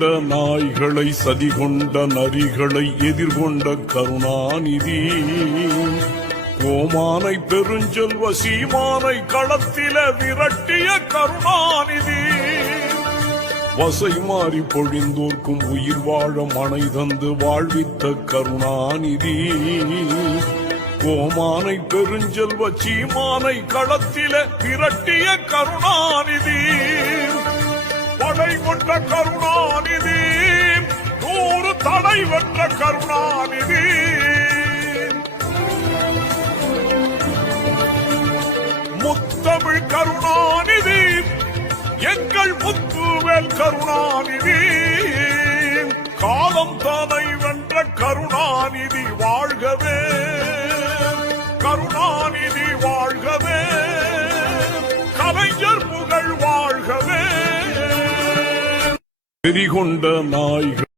வெறிகொண்ட நாய்களை சதிகொண்ட நரிகளை எதிர்கொண்ட கருணாநிதி கோமானை பெருஞ்செல்வ சீமானை களத்தில விரட்டிய கருணாநிதி வசை மாறி பொழிந்தோர்க்கும் உயிர் வாழ மனை தந்து வாழ்வித்த கருணாநிதி கோமானை பெருஞ்செல்வ சீமானை களத்தில விரட்டிய கருணாநிதி படை கொண்ட கருணாநிதி 100 தடை வென்ற கருணாநிதி முத்தமிழ் கருணாநிதி எங்கள் முத்துவேல் கருணாநிதி காலம் தானை வென்ற கருணாநிதி வாழ்கவே கருணாநிதி வாழ்கவே கலைஞர் புகழ் வாழ்கவே வெறிகொண்ட நாய்கள்